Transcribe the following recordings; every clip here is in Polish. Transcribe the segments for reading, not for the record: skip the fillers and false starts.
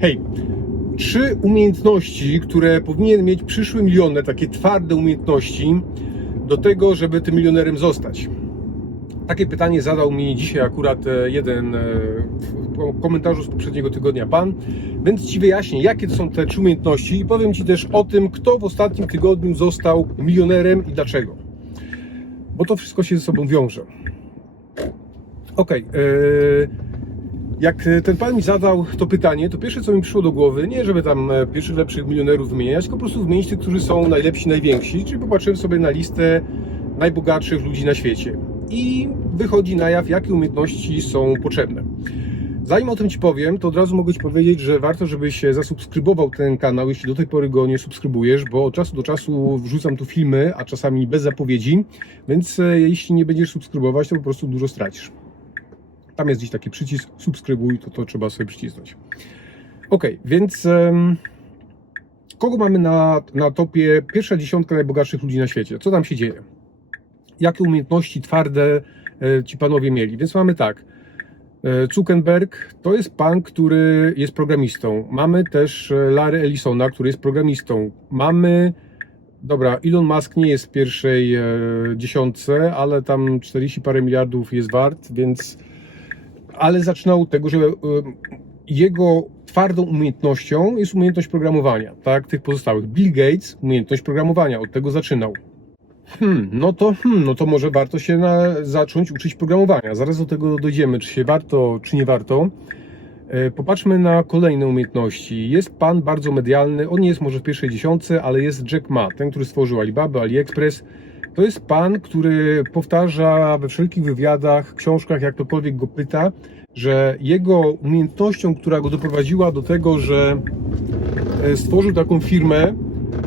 Hej, 3 umiejętności, które powinien mieć przyszły milioner, takie twarde umiejętności do tego, żeby tym milionerem zostać. Takie pytanie zadał mi dzisiaj akurat jeden w komentarzu z poprzedniego tygodnia pan, więc Ci wyjaśnię, jakie to są te 3 umiejętności i powiem Ci też o tym, kto w ostatnim tygodniu został milionerem i dlaczego. Bo to wszystko się ze sobą wiąże. Jak ten pan mi zadał to pytanie, to pierwsze co mi przyszło do głowy, nie żeby tam pierwszych lepszych milionerów wymieniać, tylko po prostu wymienić tych, którzy są najlepsi, najwięksi, czyli popatrzyłem sobie na listę najbogatszych ludzi na świecie i wychodzi na jaw, jakie umiejętności są potrzebne. Zanim o tym Ci powiem, to od razu mogę Ci powiedzieć, że warto, żebyś zasubskrybował ten kanał, jeśli do tej pory go nie subskrybujesz, bo od czasu do czasu wrzucam tu filmy, a czasami bez zapowiedzi, więc jeśli nie będziesz subskrybować, to po prostu dużo stracisz. Tam jest gdzieś taki przycisk subskrybuj, to trzeba sobie przycisnąć. Więc kogo mamy na topie? Pierwsza dziesiątka najbogatszych ludzi na świecie. Co tam się dzieje? Jakie umiejętności twarde ci panowie mieli? Więc mamy tak. Zuckerberg to jest pan, który jest programistą. Mamy też Larry Ellisona, który jest programistą. Mamy, Elon Musk nie jest w pierwszej dziesiątce, ale tam 40 parę miliardów jest wart, więc... Ale zaczynał od tego, że jego twardą umiejętnością jest umiejętność programowania, tak, tych pozostałych. Bill Gates, umiejętność programowania, od tego zaczynał. No to może warto się zacząć uczyć programowania. Zaraz do tego dojdziemy, czy się warto, czy nie warto. Popatrzmy na kolejne umiejętności. Jest pan bardzo medialny, on nie jest może w pierwszej dziesiątce, ale jest Jack Ma, ten, który stworzył Alibaba, AliExpress. To jest pan, który powtarza we wszelkich wywiadach, książkach, jak ktokolwiek go pyta, że jego umiejętnością, która go doprowadziła do tego, że stworzył taką firmę,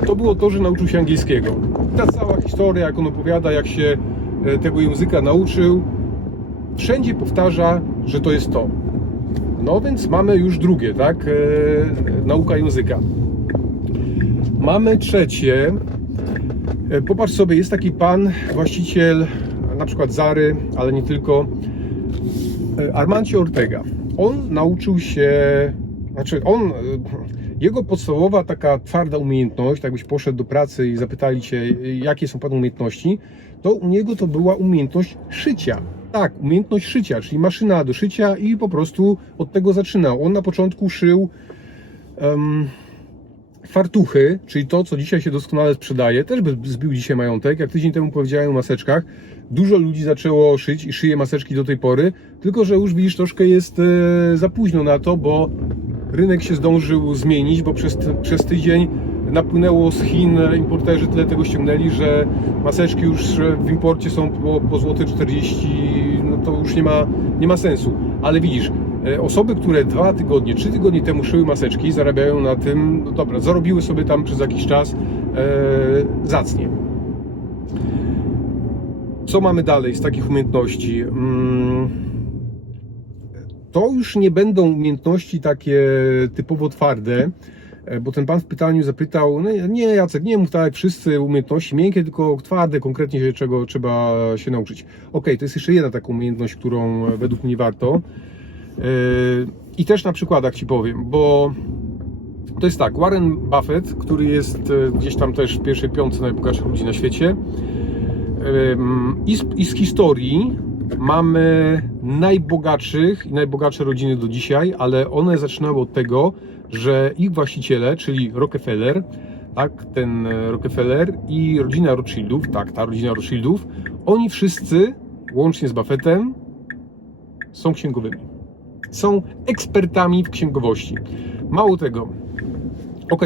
to było to, że nauczył się angielskiego. Ta cała historia, jak on opowiada, jak się tego języka nauczył, wszędzie powtarza, że to jest to. No więc mamy już drugie, tak? Nauka języka. Mamy trzecie. Popatrz sobie, jest taki pan, właściciel na przykład Zary, ale nie tylko, Amancio Ortega. On nauczył się, jego podstawowa taka twarda umiejętność, tak jakbyś poszedł do pracy i zapytali Cię, jakie są Pana umiejętności, to u niego to była umiejętność szycia. Tak, umiejętność szycia, czyli maszyna do szycia i po prostu od tego zaczynał. On na początku szył fartuchy, czyli to, co dzisiaj się doskonale sprzedaje, też by zbił dzisiaj majątek. Jak tydzień temu powiedziałem o maseczkach, dużo ludzi zaczęło szyć i szyje maseczki do tej pory, tylko że już widzisz, troszkę jest za późno na to, bo rynek się zdążył zmienić, bo przez tydzień napłynęło z Chin, importerzy tyle tego ściągnęli, że maseczki już w imporcie są po złoty 40, no to już nie ma sensu. Ale widzisz, osoby, które 2 tygodnie, 3 tygodnie temu szyły maseczki, zarabiają na tym, zarobiły sobie tam przez jakiś czas zacnie. Co mamy dalej z takich umiejętności? To już nie będą umiejętności takie typowo twarde, bo ten pan w pytaniu zapytał, no nie Jacek, nie mów tak jak wszyscy umiejętności miękkie, tylko twarde, konkretnie czego trzeba się nauczyć. To jest jeszcze jedna taka umiejętność, którą według mnie warto. I też na przykładach Ci powiem, bo to jest tak, Warren Buffett, który jest gdzieś tam też w pierwszej piątce najbogatszych ludzi na świecie, i z historii mamy najbogatszych i najbogatsze rodziny do dzisiaj, ale one zaczynały od tego, że ich właściciele, czyli Rockefeller, tak, ten Rockefeller i rodzina Rothschildów, tak, ta rodzina Rothschildów, oni wszyscy, łącznie z Buffettem, są księgowymi. Są ekspertami w księgowości. Mało tego,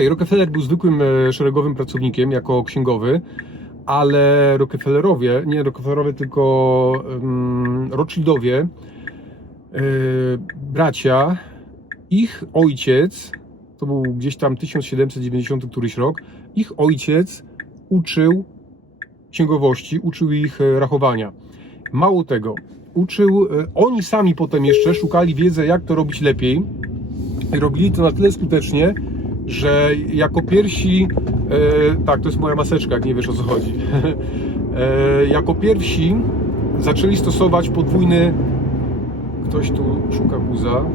Rockefeller był zwykłym szeregowym pracownikiem jako księgowy, ale Rockefellerowie, tylko Rothschildowie, bracia, ich ojciec, to był gdzieś tam 1790 któryś rok, ich ojciec uczył księgowości, uczył ich rachowania. Mało tego, oni sami potem jeszcze szukali wiedzy, jak to robić lepiej i robili to na tyle skutecznie, że jako pierwsi, tak, to jest moja maseczka, jak nie wiesz o co chodzi, jako pierwsi zaczęli stosować podwójny, ktoś tu szuka guza,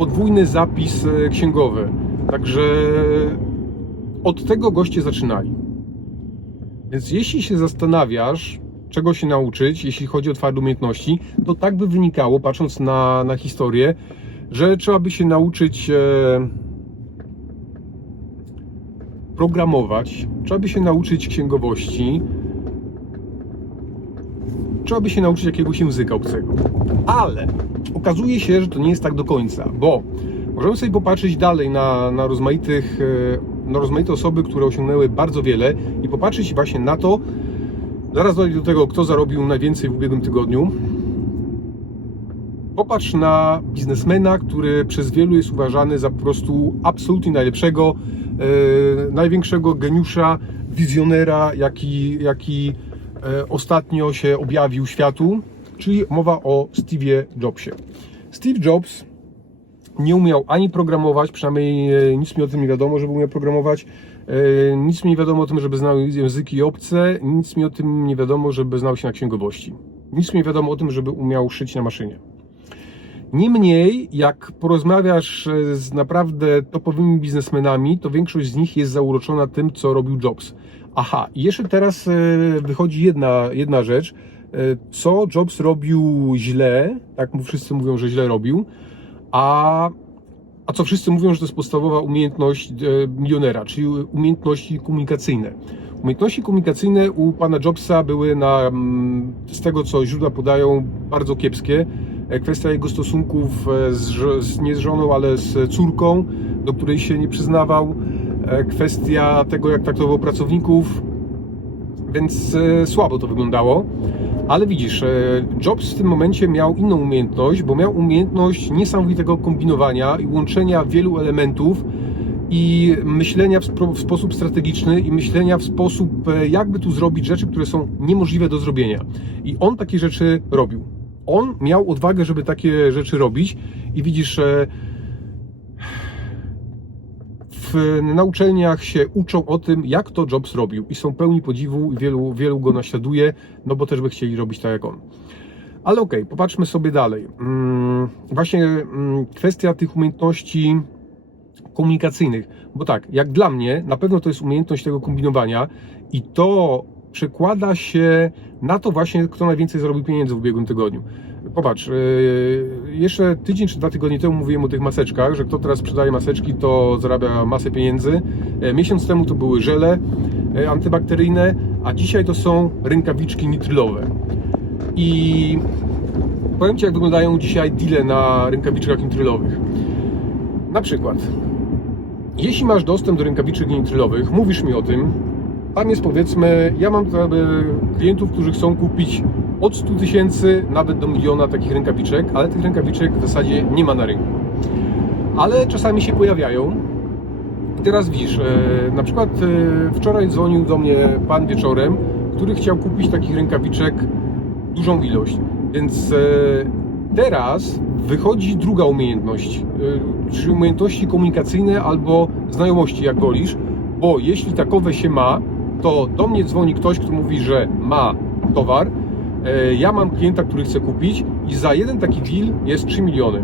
podwójny zapis księgowy. Także od tego goście zaczynali. Więc jeśli się zastanawiasz, czego się nauczyć, jeśli chodzi o twarde umiejętności, to tak by wynikało, patrząc na historię, że trzeba by się nauczyć programować, trzeba by się nauczyć księgowości, trzeba by się nauczyć jakiegoś języka obcego. Ale okazuje się, że to nie jest tak do końca, bo możemy sobie popatrzeć dalej na rozmaite osoby, które osiągnęły bardzo wiele i popatrzeć właśnie na to, zaraz dojdę do tego, kto zarobił najwięcej w ubiegłym tygodniu. Popatrz na biznesmena, który przez wielu jest uważany za po prostu absolutnie najlepszego, największego geniusza, wizjonera, jaki ostatnio się objawił światu, czyli mowa o Steve'ie Jobsie. Steve Jobs nie umiał ani programować, przynajmniej nic mi o tym nie wiadomo, żeby umiał programować, nic mi nie wiadomo o tym, żeby znał języki obce, nic mi o tym nie wiadomo, żeby znał się na księgowości, nic mi nie wiadomo o tym, żeby umiał szyć na maszynie. Niemniej, jak porozmawiasz z naprawdę topowymi biznesmenami, to większość z nich jest zauroczona tym, co robił Jobs. Aha, i jeszcze teraz wychodzi jedna rzecz, co Jobs robił źle, tak mu wszyscy mówią, że źle robił, a co wszyscy mówią, że to jest podstawowa umiejętność milionera, czyli umiejętności komunikacyjne. Umiejętności komunikacyjne u pana Jobsa były z tego co źródła podają, bardzo kiepskie. Kwestia jego stosunków nie z żoną, ale z córką, do której się nie przyznawał. Kwestia tego, jak traktował pracowników, więc słabo to wyglądało. Ale widzisz, Jobs w tym momencie miał inną umiejętność, bo miał umiejętność niesamowitego kombinowania i łączenia wielu elementów i myślenia w sposób strategiczny i myślenia w sposób, jakby tu zrobić rzeczy, które są niemożliwe do zrobienia. I on takie rzeczy robił. On miał odwagę, żeby takie rzeczy robić i widzisz, na uczelniach się uczą o tym, jak to Jobs robił i są pełni podziwu i wielu go naśladuje, no bo też by chcieli robić tak jak on. Ale okej, popatrzmy sobie dalej. Właśnie kwestia tych umiejętności komunikacyjnych, bo tak, jak dla mnie, na pewno to jest umiejętność tego kombinowania i to przekłada się na to właśnie, kto najwięcej zarobił pieniędzy w ubiegłym tygodniu. Popatrz, jeszcze tydzień czy 2 tygodnie temu mówiłem o tych maseczkach, że kto teraz sprzedaje maseczki, to zarabia masę pieniędzy. Miesiąc temu to były żele antybakteryjne, a dzisiaj to są rękawiczki nitrylowe. I powiem Ci, jak wyglądają dzisiaj deale na rękawiczkach nitrylowych. Na przykład, jeśli masz dostęp do rękawiczek nitrylowych, mówisz mi o tym, tam jest, powiedzmy, ja mam klientów, którzy chcą kupić od 100 000 nawet do 1 000 000 takich rękawiczek, ale tych rękawiczek w zasadzie nie ma na rynku. Ale czasami się pojawiają. I teraz widzisz, na przykład wczoraj dzwonił do mnie pan wieczorem, który chciał kupić takich rękawiczek dużą ilość. Więc teraz wychodzi druga umiejętność, czyli umiejętności komunikacyjne albo znajomości, jak wolisz, bo jeśli takowe się ma, to do mnie dzwoni ktoś, kto mówi, że ma towar, ja mam klienta, który chce kupić i za jeden taki deal jest 3 miliony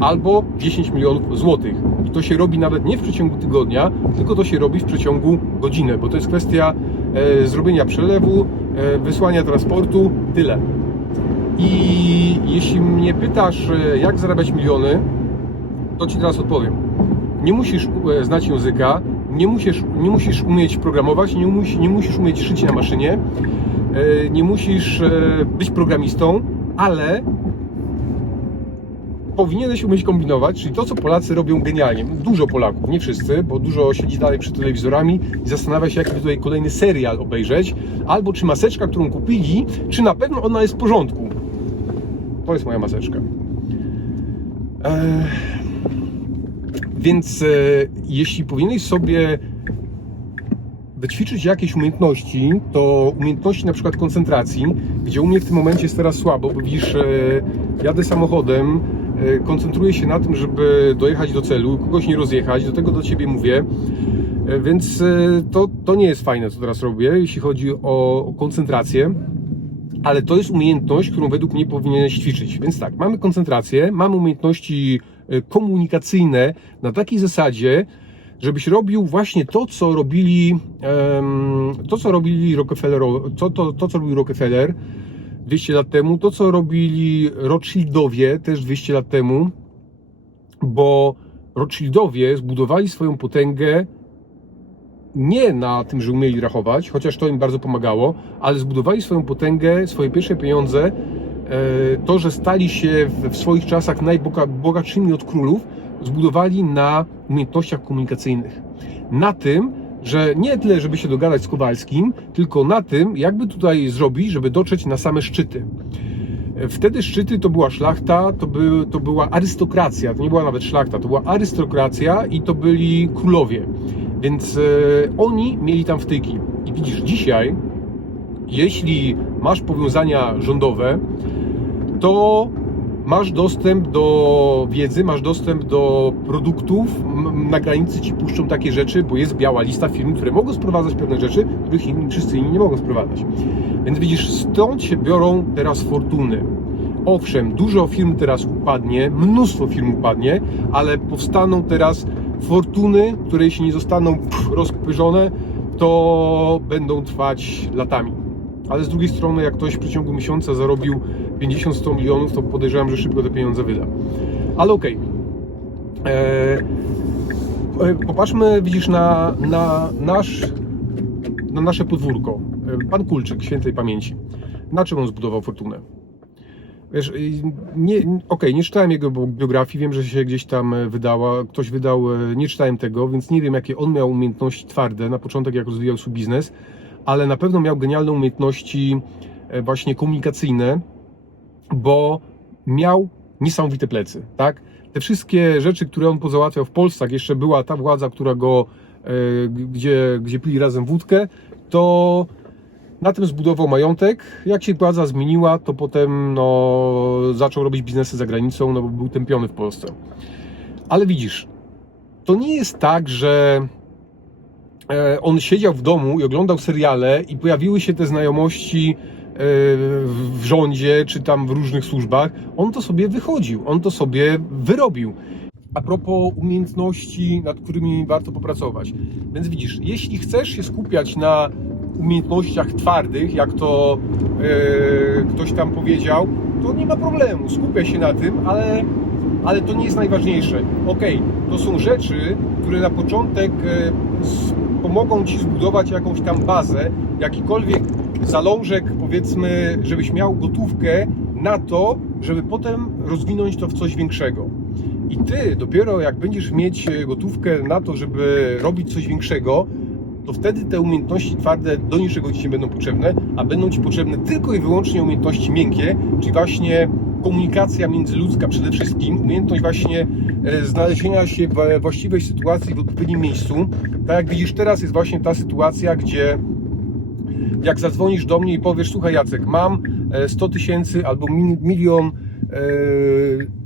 albo 10 milionów złotych. I to się robi nawet nie w przeciągu tygodnia, tylko to się robi w przeciągu godziny, bo to jest kwestia zrobienia przelewu, wysłania transportu, tyle. I jeśli mnie pytasz, jak zarabiać miliony, to Ci teraz odpowiem. Nie musisz znać języka, nie musisz umieć programować, nie musisz umieć szyć na maszynie, nie musisz być programistą, ale powinieneś umieć kombinować, czyli to, co Polacy robią genialnie. Dużo Polaków, nie wszyscy, bo dużo siedzi dalej przed telewizorami i zastanawia się, jaki tutaj kolejny serial obejrzeć, albo czy maseczka, którą kupili, czy na pewno ona jest w porządku. To jest moja maseczka. Więc jeśli powinieneś sobie wyćwiczyć jakieś umiejętności, to umiejętności na przykład koncentracji, gdzie u mnie w tym momencie jest teraz słabo, bo widzisz, jadę samochodem, koncentruję się na tym, żeby dojechać do celu, kogoś nie rozjechać, do tego do Ciebie mówię, więc to nie jest fajne, co teraz robię, jeśli chodzi o koncentrację, ale to jest umiejętność, którą według mnie powinieneś ćwiczyć. Więc tak, mamy koncentrację, mamy umiejętności komunikacyjne na takiej zasadzie, żebyś robił właśnie to, co robili Rockefeller, co robił Rockefeller 200 lat temu, to, co robili Rothschildowie też 200 lat temu, bo Rothschildowie zbudowali swoją potęgę nie na tym, że umieli rachować, chociaż to im bardzo pomagało, ale zbudowali swoją potęgę, swoje pierwsze pieniądze, to, że stali się w swoich czasach najbogatszymi od królów, zbudowali na umiejętnościach komunikacyjnych. Na tym, że nie tyle, żeby się dogadać z Kowalskim, tylko na tym, jakby tutaj zrobić, żeby dotrzeć na same szczyty. Wtedy szczyty to była szlachta, to była arystokracja, to nie była nawet szlachta, to była arystokracja i to byli królowie. Więc oni mieli tam wtyki. I widzisz, dzisiaj, jeśli masz powiązania rządowe, to masz dostęp do wiedzy, masz dostęp do produktów, na granicy ci puszczą takie rzeczy, bo jest biała lista firm, które mogą sprowadzać pewne rzeczy, których wszyscy inni nie mogą sprowadzać. Więc widzisz, stąd się biorą teraz fortuny. Owszem, dużo firm teraz upadnie, mnóstwo firm upadnie, ale powstaną teraz fortuny, które jeśli nie zostaną rozpyżone, to będą trwać latami. Ale z drugiej strony, jak ktoś w przeciągu miesiąca zarobił 50-100 milionów, to podejrzewam, że szybko te pieniądze wyda. Ale okej. Popatrzmy, widzisz, na nasze podwórko. Pan Kulczyk, świętej pamięci. Na czym on zbudował fortunę? Wiesz, nie czytałem jego biografii, wiem, że się gdzieś tam wydała, ktoś wydał, nie czytałem tego, więc nie wiem, jakie on miał umiejętności twarde na początek, jak rozwijał swój biznes, ale na pewno miał genialne umiejętności właśnie komunikacyjne, bo miał niesamowite plecy, tak? Te wszystkie rzeczy, które on pozałatwiał w Polsce, jak jeszcze była ta władza, która go, gdzie pili razem wódkę, to na tym zbudował majątek. Jak się władza zmieniła, to potem zaczął robić biznesy za granicą, bo był tępiony w Polsce. Ale widzisz, to nie jest tak, że on siedział w domu i oglądał seriale i pojawiły się te znajomości w rządzie, czy tam w różnych służbach. On to sobie wychodził, on to sobie wyrobił. A propos umiejętności, nad którymi warto popracować. Więc widzisz, jeśli chcesz się skupiać na umiejętnościach twardych, jak to ktoś tam powiedział, to nie ma problemu, skupiaj się na tym, ale to nie jest najważniejsze. Okej, to są rzeczy, które na początek pomogą Ci zbudować jakąś tam bazę, jakikolwiek zalążek, powiedzmy, żebyś miał gotówkę na to, żeby potem rozwinąć to w coś większego. I Ty dopiero jak będziesz mieć gotówkę na to, żeby robić coś większego, to wtedy te umiejętności twarde do niczego Ci nie będą potrzebne, a będą Ci potrzebne tylko i wyłącznie umiejętności miękkie, czyli właśnie komunikacja międzyludzka przede wszystkim, umiejętność właśnie znalezienia się we właściwej sytuacji w odpowiednim miejscu. Tak jak widzisz, teraz jest właśnie ta sytuacja, gdzie jak zadzwonisz do mnie i powiesz: słuchaj Jacek, mam 100 000 albo milion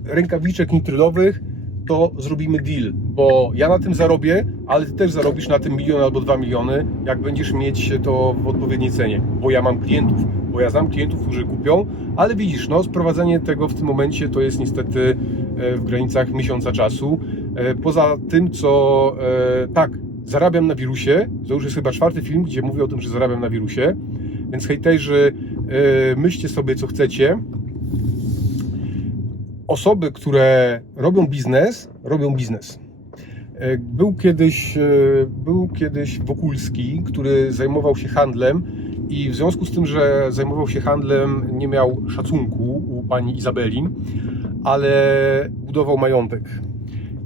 rękawiczek nitrylowych, to zrobimy deal, bo ja na tym zarobię, ale Ty też zarobisz na tym 1 milion albo 2 miliony, jak będziesz mieć to w odpowiedniej cenie, bo ja mam klientów, bo ja znam klientów, którzy kupią, ale widzisz, sprowadzenie tego w tym momencie to jest niestety w granicach miesiąca czasu. Poza tym, co tak, zarabiam na wirusie, to już jest chyba 4. film, gdzie mówię o tym, że zarabiam na wirusie, więc hejterzy, myślcie sobie, co chcecie. Osoby, które robią biznes, robią biznes. Był kiedyś Wokulski, który zajmował się handlem i w związku z tym, że zajmował się handlem, nie miał szacunku u pani Izabeli, ale budował majątek.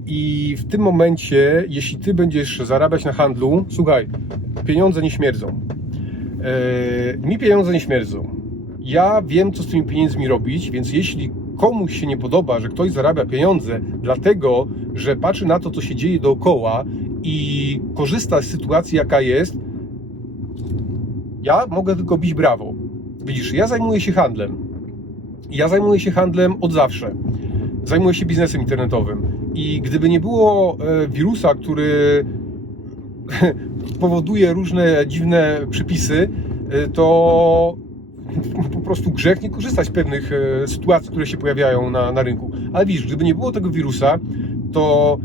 I w tym momencie, jeśli Ty będziesz zarabiać na handlu, słuchaj, pieniądze nie śmierdzą. Mi pieniądze nie śmierdzą. Ja wiem, co z tymi pieniędzmi robić, więc jeśli komuś się nie podoba, że ktoś zarabia pieniądze dlatego, że patrzy na to, co się dzieje dookoła i korzysta z sytuacji, jaka jest, ja mogę tylko bić brawo. Widzisz, ja zajmuję się handlem. Ja zajmuję się handlem od zawsze. Zajmuję się biznesem internetowym. I gdyby nie było wirusa, który powoduje różne dziwne przepisy, to po prostu grzech nie korzystać z pewnych sytuacji, które się pojawiają na rynku. Ale widzisz, gdyby nie było tego wirusa, to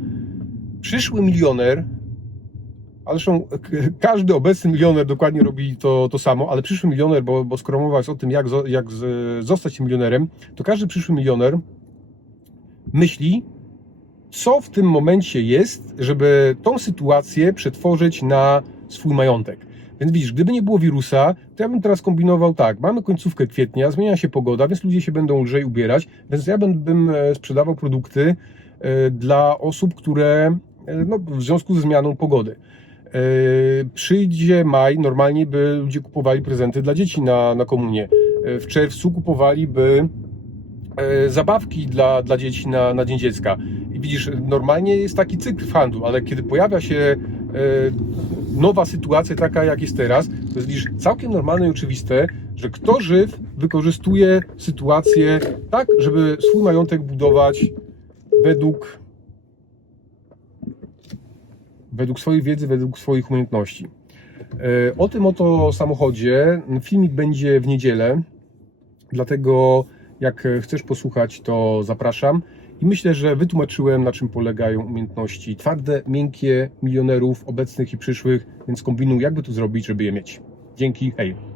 przyszły milioner, ale zresztą każdy obecny milioner dokładnie robi to samo, ale przyszły milioner, bo skoro mowa jest o tym, jak zostać milionerem, to każdy przyszły milioner myśli, co w tym momencie jest, żeby tą sytuację przetworzyć na swój majątek. Więc widzisz, gdyby nie było wirusa, to ja bym teraz kombinował tak, mamy końcówkę kwietnia, zmienia się pogoda, więc ludzie się będą lżej ubierać, więc ja bym sprzedawał produkty dla osób, które no, w związku ze zmianą pogody. Przyjdzie maj, normalnie by ludzie kupowali prezenty dla dzieci na komunię. W czerwcu kupowaliby zabawki dla dzieci na Dzień Dziecka. I widzisz, normalnie jest taki cykl w handlu, ale kiedy pojawia się nowa sytuacja taka jak jest teraz, to jest, widzisz, całkiem normalne i oczywiste, że kto żyw wykorzystuje sytuację tak, żeby swój majątek budować według swojej wiedzy, według swoich umiejętności. O tym oto samochodzie filmik będzie w niedzielę, dlatego jak chcesz posłuchać, to zapraszam. I myślę, że wytłumaczyłem, na czym polegają umiejętności twarde, miękkie milionerów obecnych i przyszłych, więc kombinuj, jakby to zrobić, żeby je mieć. Dzięki, hej!